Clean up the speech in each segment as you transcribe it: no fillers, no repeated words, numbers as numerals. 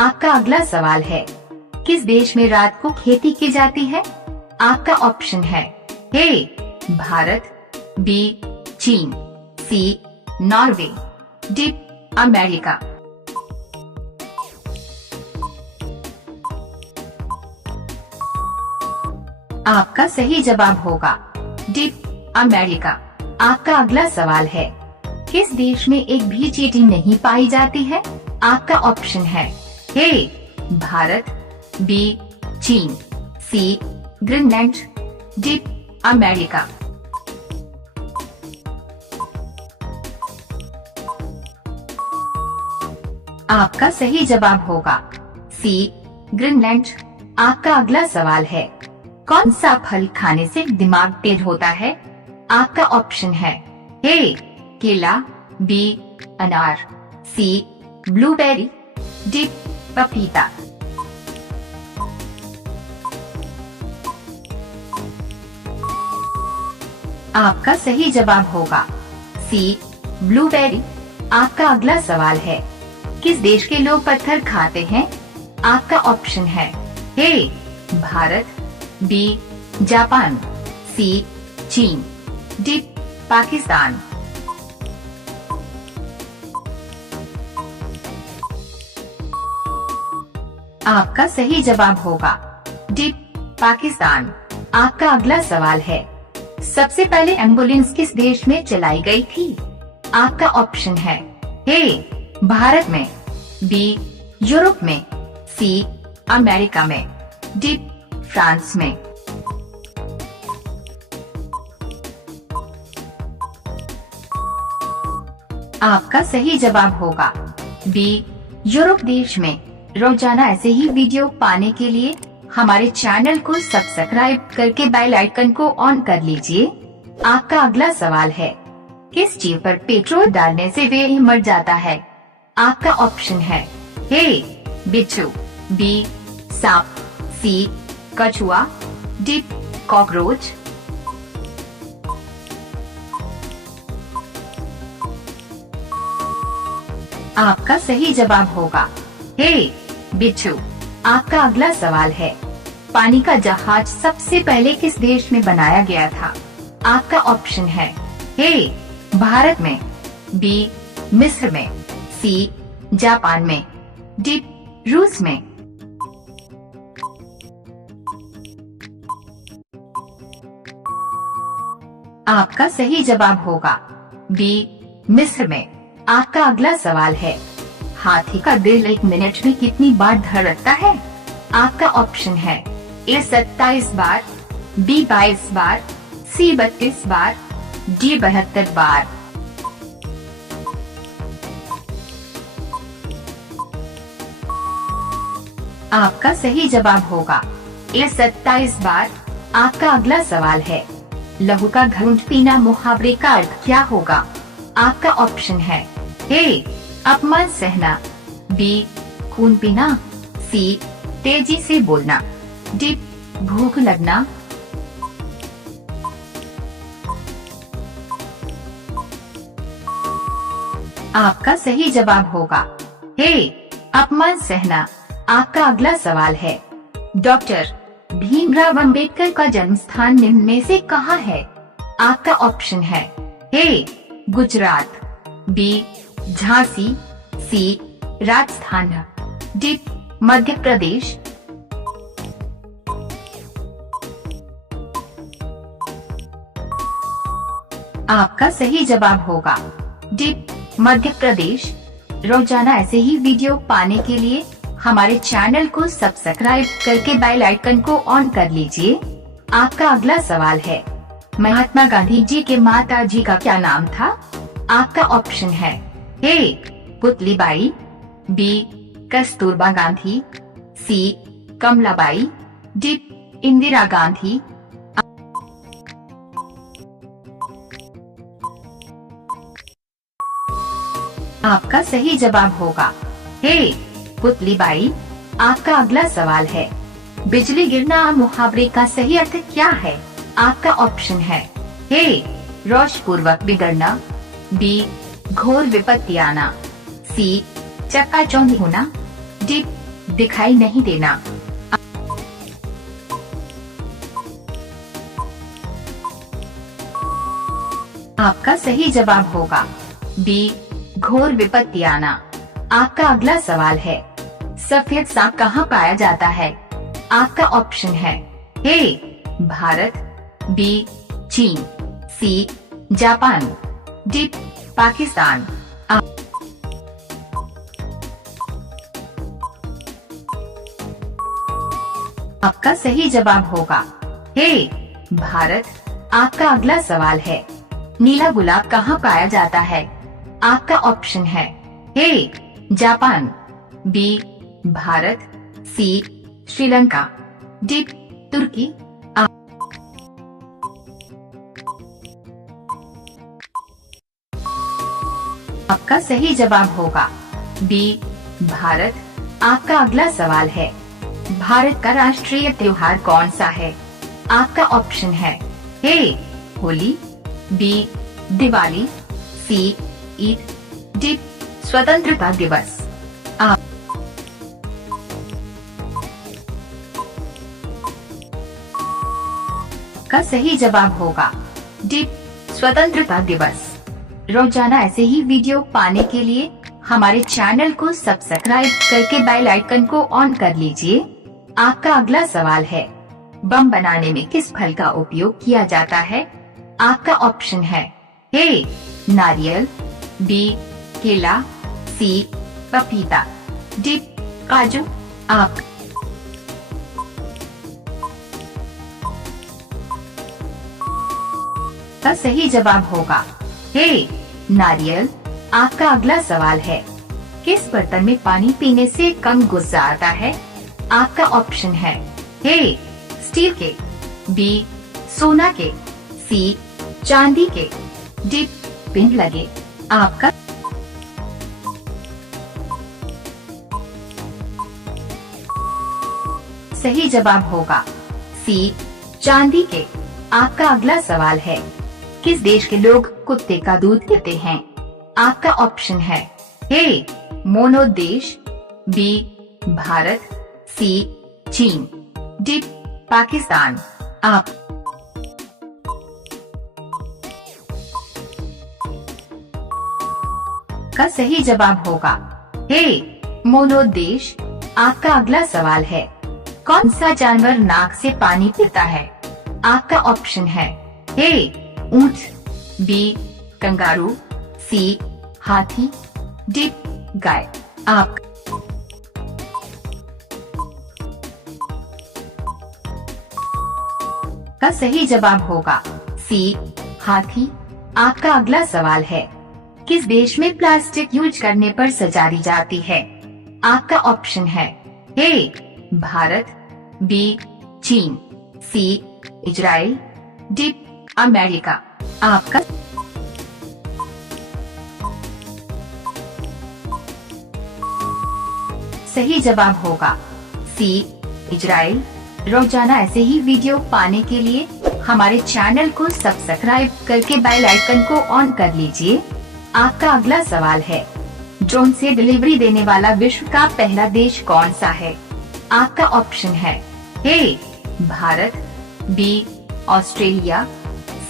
आपका अगला सवाल है, किस देश में रात को खेती की जाती है? आपका ऑप्शन है ए भारत, बी चीन, सी नॉर्वे, डी अमेरिका। आपका सही जवाब होगा डी अमेरिका। आपका अगला सवाल है, किस देश में एक भी चींटी नहीं पाई जाती है? आपका ऑप्शन है ए भारत, बी चीन, सी ग्रीनलैंड, डी अमेरिका। आपका सही जवाब होगा सी ग्रीनलैंड। आपका अगला सवाल है, कौन सा फल खाने से दिमाग तेज होता है? आपका ऑप्शन है ए केला, बी अनार, सी ब्लूबेरी, डी पपीता। आपका सही जवाब होगा सी ब्लूबेरी। आपका अगला सवाल है, किस देश के लोग पत्थर खाते हैं? आपका ऑप्शन है ए भारत, बी जापान, सी चीन, डी पाकिस्तान। आपका सही जवाब होगा डी पाकिस्तान। आपका अगला सवाल है, सबसे पहले एम्बुलेंस किस देश में चलाई गई थी? आपका ऑप्शन है ए भारत में, बी यूरोप में, सी अमेरिका में, डी फ्रांस में। आपका सही जवाब होगा बी यूरोप देश में। रोजाना ऐसे ही वीडियो पाने के लिए हमारे चैनल को सब्सक्राइब करके बेल आइकन को ऑन कर लीजिए। आपका अगला सवाल है, किस जीव पर पेट्रोल डालने से वे मर जाता है? आपका ऑप्शन है ए बिच्छू, बी सांप, सी कछुआ, डी कॉकरोच। आपका सही जवाब होगा ए बिच्छू। आपका अगला सवाल है, पानी का जहाज सबसे पहले किस देश में बनाया गया था? आपका ऑप्शन है ए भारत में, बी मिस्र में, सी जापान में, डी रूस में। आपका सही जवाब होगा बी मिस्र में। आपका अगला सवाल है, हाथी का दिल एक मिनट में कितनी बार धड़कता है? आपका ऑप्शन है ए 27 बार, बी 22 बार, सी 32 बार, डी 72 बार। आपका सही जवाब होगा ए 27 बार। आपका अगला सवाल है, लहू का घूंट पीना मुहावरे का अर्थ क्या होगा? आपका ऑप्शन है ए अपमान सहना, बी खून पीना, सी तेजी से बोलना, डी भूख लगना। आपका सही जवाब होगा ए अपमान सहना। आपका अगला सवाल है, डॉक्टर भीमराव अंबेडकर का जन्म स्थान निम्न में से कहाँ है? आपका ऑप्शन है ए गुजरात, बी झांसी, सी राजस्थान, डी मध्य प्रदेश। आपका सही जवाब होगा डी मध्य प्रदेश। रोजाना ऐसे ही वीडियो पाने के लिए हमारे चैनल को सब्सक्राइब करके बेल आइकन को ऑन कर लीजिए। आपका अगला सवाल है, महात्मा गांधी जी के माता जी का क्या नाम था? आपका ऑप्शन है ए पुतलीबाई, बी कस्तूरबा गांधी, सी कमलाबाई, डी इंदिरा गांधी। आपका सही जवाब होगा ए पुतलीबाई। आपका अगला सवाल है, बिजली गिरना मुहावरे का सही अर्थ क्या है? आपका ऑप्शन है ए रोष पूर्वक बिगड़ना, बी घोर विपत्ति आना, सी चकाचौंध होना, डी दिखाई नहीं देना। आपका सही जवाब होगा बी, घोर विपत्ति आना। आपका अगला सवाल है, सफेद सांप कहाँ पाया जाता है? आपका ऑप्शन है ए, भारत, बी, चीन, सी, जापान, डी, पाकिस्तान। आपका सही जवाब होगा ए, भारत। आपका अगला सवाल है, नीला गुलाब कहाँ पाया जाता है? आपका ऑप्शन है ए, जापान, बी, भारत, सी, श्रीलंका, डी, तुर्की। आपका सही जवाब होगा बी, भारत। आपका अगला सवाल है, भारत का राष्ट्रीय त्योहार कौन सा है? आपका ऑप्शन है ए, होली, बी, दिवाली, सी, ईद, डी, स्वतंत्रता दिवस। आपका सही जवाब होगा डी, स्वतंत्रता दिवस। रोजाना ऐसे ही वीडियो पाने के लिए हमारे चैनल को सब्सक्राइब करके बेल आइकन को ऑन कर लीजिए। आपका अगला सवाल है, बम बनाने में किस फल का उपयोग किया जाता है? आपका ऑप्शन है ए, नारियल, बी, केला, सी, पपीता, डी, काजू। आपका सही जवाब होगा ए, नारियल। आपका अगला सवाल है, किस बर्तन में पानी पीने से कम गुस्सा आता है? आपका ऑप्शन है ए, स्टील के, बी, सोना के, सी, चांदी के, डी, पिन लगे। आपका सही जवाब होगा सी, चांदी के। आपका अगला सवाल है, किस देश के लोग कुत्ते का दूध पीते हैं? आपका ऑप्शन है ए, मोनो देश, बी, भारत, सी, चीन, डी, पाकिस्तान। आपका सही जवाब होगा ए, मोनो देश। आपका अगला सवाल है, कौन सा जानवर नाक से पानी पीता है? आपका ऑप्शन है ए, ऊंट, बी, कंगारू, सी, हाथी, डी, गाय। आपका सही जवाब होगा सी, हाथी। आपका अगला सवाल है, किस देश में प्लास्टिक यूज करने पर सजा दी जाती है? आपका ऑप्शन है ए, भारत, बी, चीन, सी, इजराइल, डी, अमेरिका। आपका सही जवाब होगा सी, इजराइल। रोजाना ऐसे ही वीडियो पाने के लिए हमारे चैनल को सब्सक्राइब करके बेल आइकन को ऑन कर लीजिए। आपका अगला सवाल है, ड्रोन से डिलीवरी देने वाला विश्व का पहला देश कौन सा है? आपका ऑप्शन है ए, भारत, बी, ऑस्ट्रेलिया,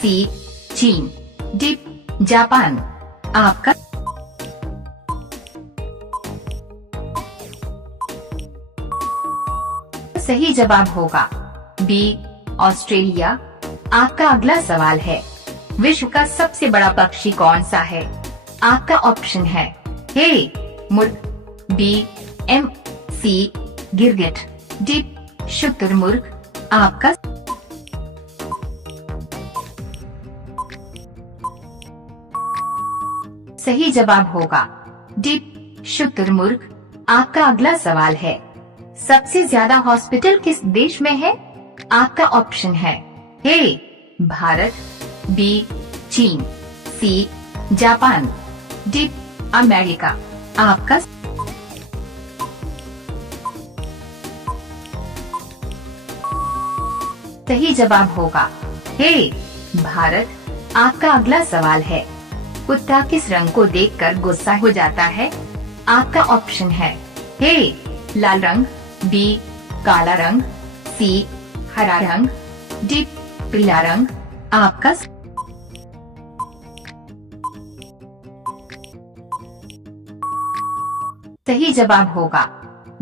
सी, चीन, डी, जापान। आपका सही जवाब होगा बी, ऑस्ट्रेलिया। आपका अगला सवाल है, विश्व का सबसे बड़ा पक्षी कौन सा है? आपका ऑप्शन है ए, मुर्ग, बी, एम, सी, गिरगिट, डी, शुतुरमुर्ग। आपका सही जवाब होगा डी, शुतुरमुर्ग। आपका अगला सवाल है, सबसे ज्यादा हॉस्पिटल किस देश में है? आपका ऑप्शन है ए, भारत, बी, चीन, सी, जापान, डी, अमेरिका। आपका सही जवाब होगा ए, भारत। आपका अगला सवाल है, कुत्ता किस रंग को देखकर गुस्सा हो जाता है? आपका ऑप्शन है ए, लाल रंग, बी काला रंग, सी हरा रंग, डी पीला रंग। आपका सही जवाब होगा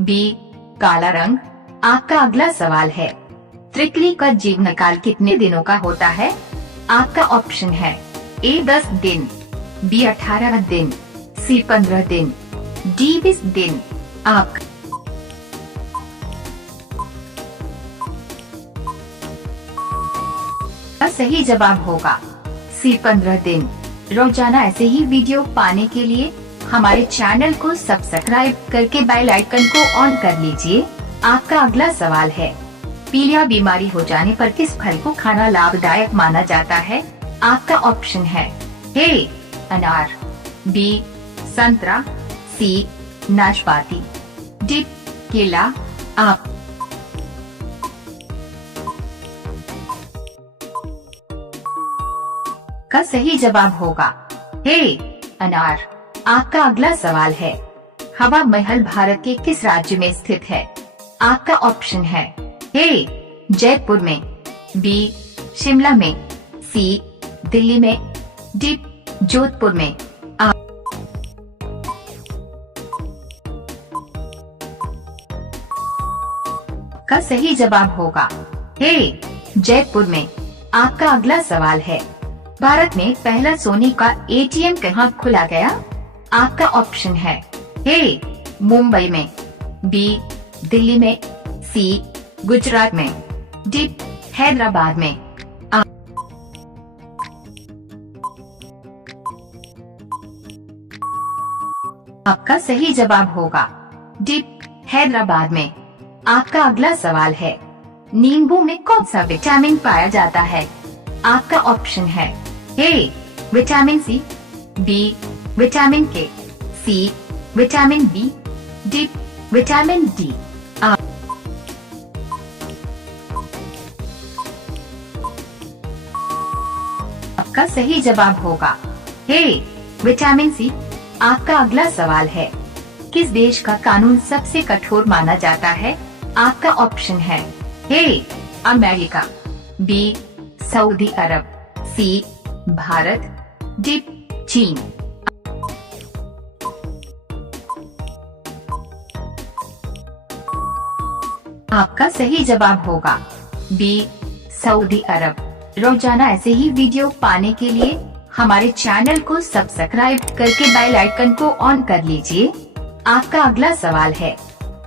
बी काला रंग। आपका अगला सवाल है, त्रिकली का जीवन काल कितने दिनों का होता है? आपका ऑप्शन है ए 10 दिन, बी 18 दिन, सी 15 दिन, डी 20 दिन। आपका सही जवाब होगा सी 15 दिन। रोजाना ऐसे ही वीडियो पाने के लिए हमारे चैनल को सब्सक्राइब करके बेल आइकन को ऑन कर लीजिए। आपका अगला सवाल है, पीलिया बीमारी हो जाने पर किस फल को खाना लाभदायक माना जाता है? आपका ऑप्शन है ए अनार, बी संतरा, सी नाशपाती, डी केला। आप का सही जवाब होगा ए अनार। आपका अगला सवाल है, हवा महल भारत के किस राज्य में स्थित है? आपका ऑप्शन है ए जयपुर में, बी शिमला में, सी दिल्ली में, डी जोधपुर में। का सही जवाब होगा ए जयपुर में। आपका अगला सवाल है, भारत में पहला सोने का एटीएम कहाँ खोला गया? आपका ऑप्शन है ए मुंबई में, बी दिल्ली में, सी गुजरात में, डी हैदराबाद में। आपका सही जवाब होगा डी हैदराबाद में। आपका अगला सवाल है, नींबू में कौन सा विटामिन पाया जाता है? आपका ऑप्शन है A vitamin C, B vitamin K, C vitamin B, D vitamin D. आपका सही जवाब होगा ए विटामिन सी। आपका अगला सवाल है, किस देश का कानून सबसे कठोर माना जाता है? आपका ऑप्शन है A America, B Saudi Arab, C Bharat, D चीन। आपका सही जवाब होगा बी सऊदी अरब। रोजाना ऐसे ही वीडियो पाने के लिए हमारे चैनल को सब्सक्राइब करके बेल आइकन को ऑन कर लीजिए। आपका अगला सवाल है,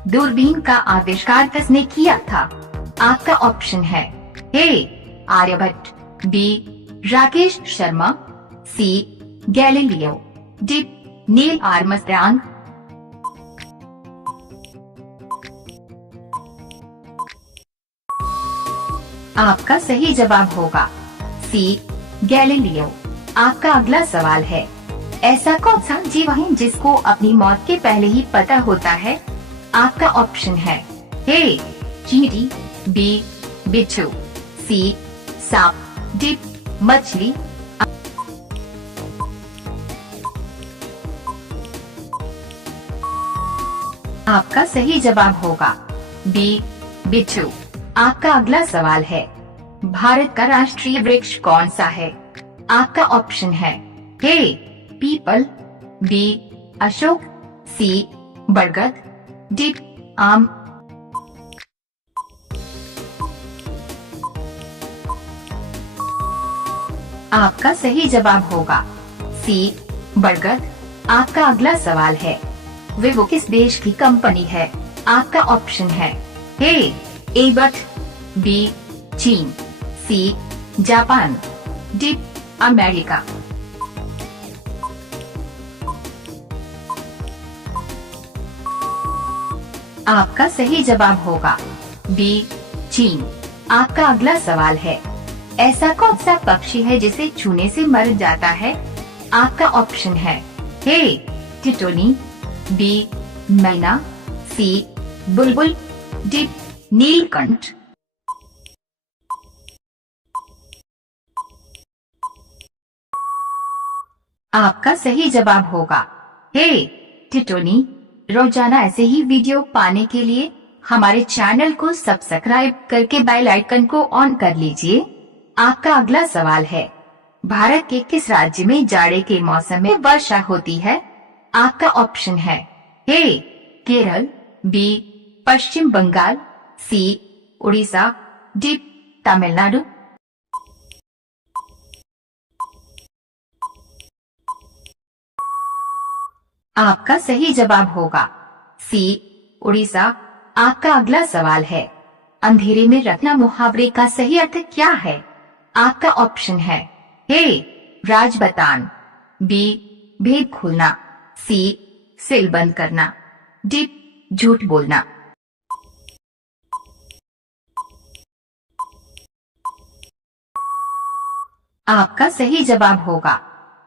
दूरबीन का आविष्कार किसने किया था? आपका ऑप्शन है ए आर्यभट्ट, बी राकेश शर्मा, सी गैलीलियो, डी नील आर्मस्ट्रांग। आपका सही जवाब होगा सी गैलीलियो। आपका अगला सवाल है, ऐसा कौन सा जीव है जिसको अपनी मौत के पहले ही पता होता है? आपका ऑप्शन है ए चींटी, बी बिच्छू, सी सांप, डी मछली। आपका सही जवाब होगा बी बिच्छू। आपका अगला सवाल है, भारत का राष्ट्रीय वृक्ष कौन सा है? आपका ऑप्शन है ए पीपल, बी अशोक, सी बरगद, डी आम। आपका सही जवाब होगा सी बरगद। आपका अगला सवाल है, विवो किस देश की कंपनी है? आपका ऑप्शन है ए एबट, बी चीन, सी जापान, डी अमेरिका। आपका सही जवाब होगा बी चीन। आपका अगला सवाल है, ऐसा कौन सा पक्षी है जिसे छूने से मर जाता है? आपका ऑप्शन है ए टिटोनी, बी मैना, सी बुलबुल, डी नीलकंठ। आपका सही जवाब होगा ए टिटोनी। रोजाना ऐसे ही वीडियो पाने के लिए हमारे चैनल को सब्सक्राइब करके बेल आइकन को ऑन कर लीजिए। आपका अगला सवाल है, भारत के किस राज्य में जाड़े के मौसम में वर्षा होती है? आपका ऑप्शन है ए केरल, बी पश्चिम बंगाल, सी उड़ीसा, डी तमिलनाडु। आपका सही जवाब होगा सी उड़ीसा। आपका अगला सवाल है, अंधेरे में रखना मुहावरे का सही अर्थ क्या है? आपका ऑप्शन है ए राज बतान, बी भेद खोलना, सी सिल बंद करना, डी झूठ बोलना। आपका सही जवाब होगा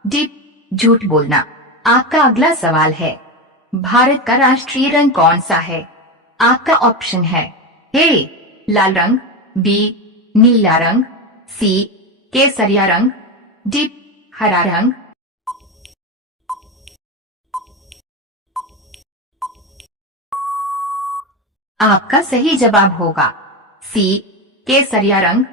डी झूठ बोलना। आपका अगला सवाल है, भारत का राष्ट्रीय रंग कौन सा है? आपका ऑप्शन है ए लाल रंग, बी नीला रंग, सी केसरिया रंग, डी हरा रंग। आपका सही जवाब होगा सी केसरिया रंग।